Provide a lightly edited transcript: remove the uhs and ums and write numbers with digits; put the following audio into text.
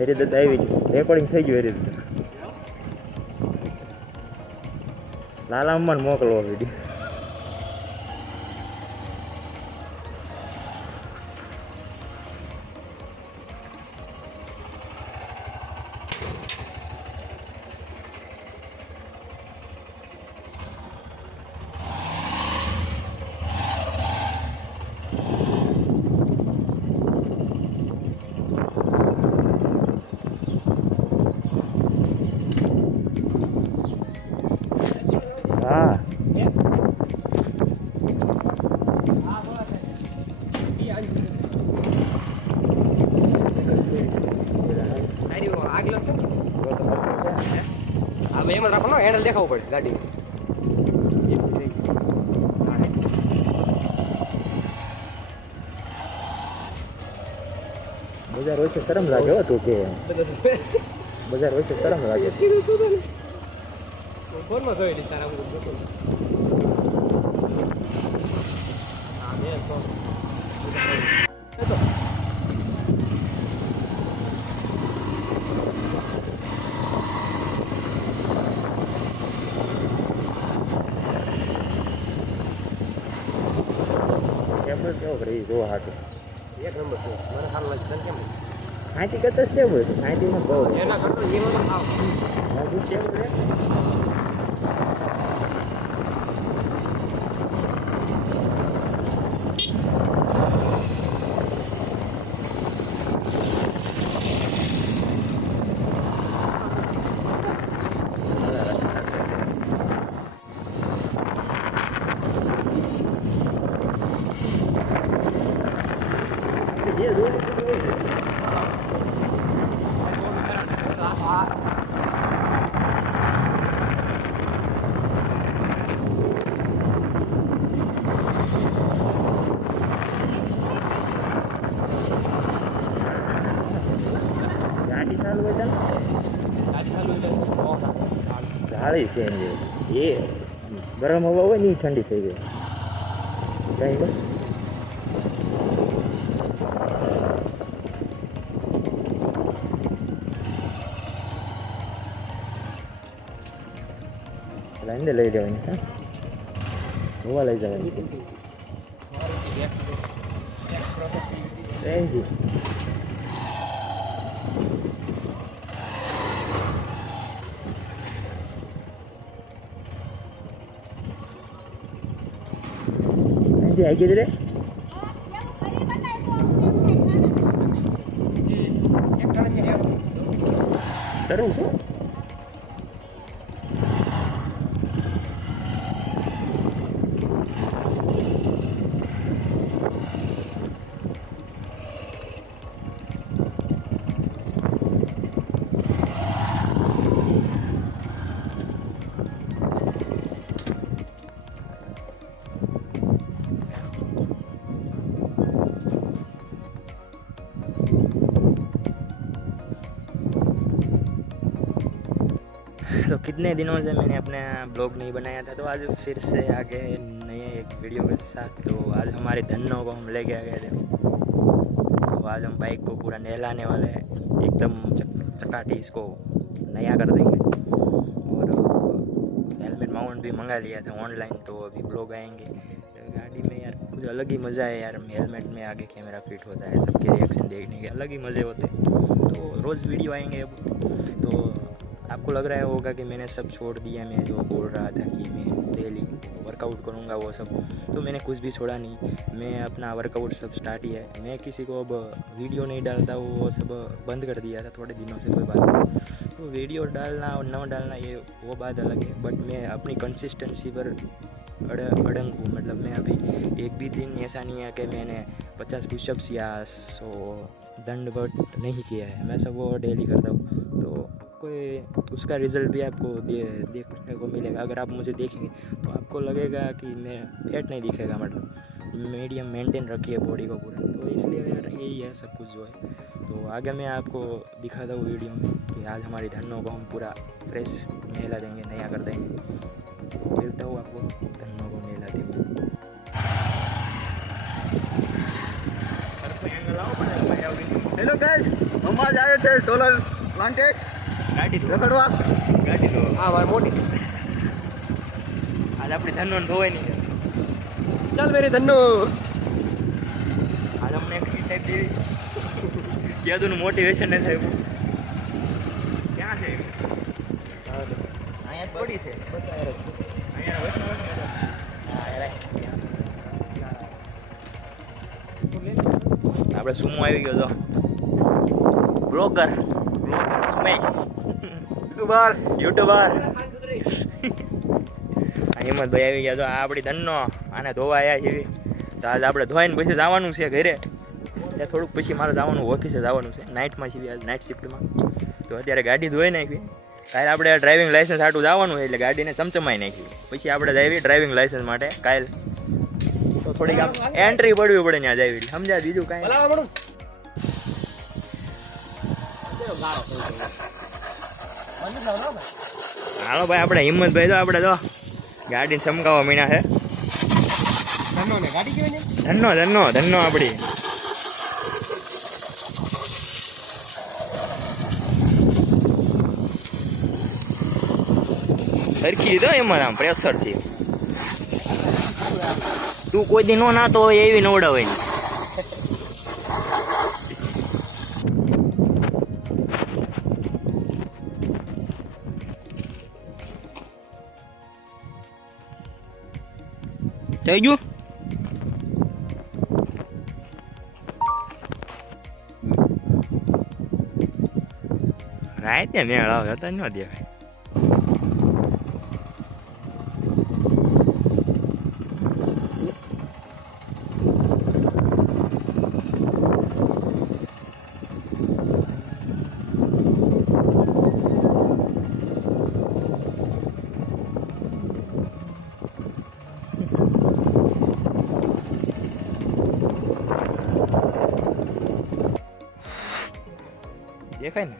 હરી દત્ત આવી ગયું, રેકોર્ડિંગ થઈ ગયું. હરી દત્ત લાલા અમ્માને મોકલવો વિડીયો. હા આગળ છે હવે એમ જ રાખો હેન્ડલ દેખાવું પડે ગાડી. બજાર હોય છે શરમ લાગે હો તું કે બજાર હોય છે શરમ લાગે. ફોનમાં જોઈ લી તારા કેમેરો કેવો કરે એ જોવા હાટું એક નંબર છે મને સારું લાગે તને કેમ 60 કરતા સ્ટેબલ છે. 60 માં બહુ એના કરતા એમાં તો ખાવ હજુ સ્ટેબલ છે. ગાડી ચાલુ હોય ગાડી ચાલુ એટલે જાળી છે એ ગરમ હવા હોય ને એ ઠંડી થઈ ગઈ કઈ બસ લાઈને લઈ જવાની હા જોવા લઈ જવાની છે. જી આઈ ગઈ રે કરું છું. तो कितने दिनों से मैंने अपना ब्लॉग नहीं बनाया था, तो आज फिर से आगे नए एक वीडियो के साथ. तो आज हमारे धन्नों को हम लेके आ गए थे. तो आज हम बाइक को पूरा नहलाने वाले हैं, एकदम चकाटी इसको नया कर देंगे. और हेलमेट माउंट भी मंगा लिया था ऑनलाइन, तो अभी ब्लॉग आएंगे. गाड़ी में यार कुछ अलग ही मज़ा है यार. हेलमेट में आगे कैमरा फिट होता है, सबके रिएक्शन देखने के अलग ही मज़े होते हैं. तो रोज़ वीडियो आएंगे अब. तो आपको लग रहा होगा कि मैंने सब छोड़ दिया. मैं जो बोल रहा था कि मैं डेली वर्कआउट करूँगा वो सब, तो मैंने कुछ भी छोड़ा नहीं. मैं अपना वर्कआउट सब स्टार्ट ही है. मैं किसी को अब वीडियो नहीं डालता, वो सब बंद कर दिया था थोड़े दिनों से. कोई बात नहीं, तो वीडियो डालना और न डालना ये वो बात अलग है. बट मैं अपनी कंसिस्टेंसी पर अड़ंग हूँ. मतलब मैं अभी एक भी दिन ऐसा नहीं है कि मैंने 50 पुशअप्स या 100 दंडवत नहीं किया है. मैं सब वो डेली करता हूँ. तो कोई उसका रिज़ल्ट भी आपको देखने को मिलेगा. अगर आप मुझे देखेंगे तो आपको लगेगा कि मैं फैट नहीं दिखेगा, मतलब मीडियम मेंटेन रखी है बॉडी को पूरा. तो इसलिए यार यही है सब कुछ जो है. तो आगे मैं आपको दिखाता हूँ वीडियो में कि आज हमारी धन्नों को हम पूरा फ्रेश नहला देंगे, नया कर देंगे। तो मिलता हूँ आपको धन्नों को नहलाते हुए। હેલો ગાઈસ, અમે આજ આવ્યા છે સોલર પ્લાન્ટે ગાડી રખડવા. ગાડી તો હા મારે મોટી आज अपनी धन्नो धोवाई नहीं है। ચાલ મેરી ધન્નો आज हमने एक साइड दी क्या दोनों मोटिवेशन नहीं था क्या है आया बड़ी से બસ આ રહ્યો. आया वैसे हां यार આપણે સુમો આવી ગયો તો blogger smash YouTuber YouTuber Himmatbhai આવી ગયા તો આ આપણી ધનનો આને ધોવા આવ્યા છે તો આજ આપણે ધોઈને પછી જવાનું છે ઘરે. એટલે થોડુંક પછી મારે જવાનું ઓફિસે જવાનું છે નાઇટમાં છીએ આજ નાઇટ શિફ્ટમાં. તો અત્યારે ગાડી ધોઈ નાખી. કાલે આપણે ડ્રાઇવિંગ લાઇસન્સ હાટું જવાનું હોય એટલે ગાડીને ચમચમાઈ નાખી. પછી આપણે જઈએ ડ્રાઇવિંગ લાઇસન્સ માટે કાલ. તો થોડીક આમ એન્ટ્રી પડવી પડે ત્યાં જઈએ સમજ્યા બીજું કાંઈ બોલાવા મળું ગારો હાલો ભાઈ આપણે હિંમતભાઈ તો આપણે તો ગાડીને ચમકાવવા મીના છે. ધન્નો ને ગાડી કેવી ને ધન્નો ધન્નો ધન્નો આપણી સરખી દીધો એમાં આમ પ્રેશરથી. તું કોઈ દી નો નાતો હોય એવી નવડાવે નહીં. થઈ ગયું રાતે મેળ આવે હતા ન દેખાય. દેખાય ને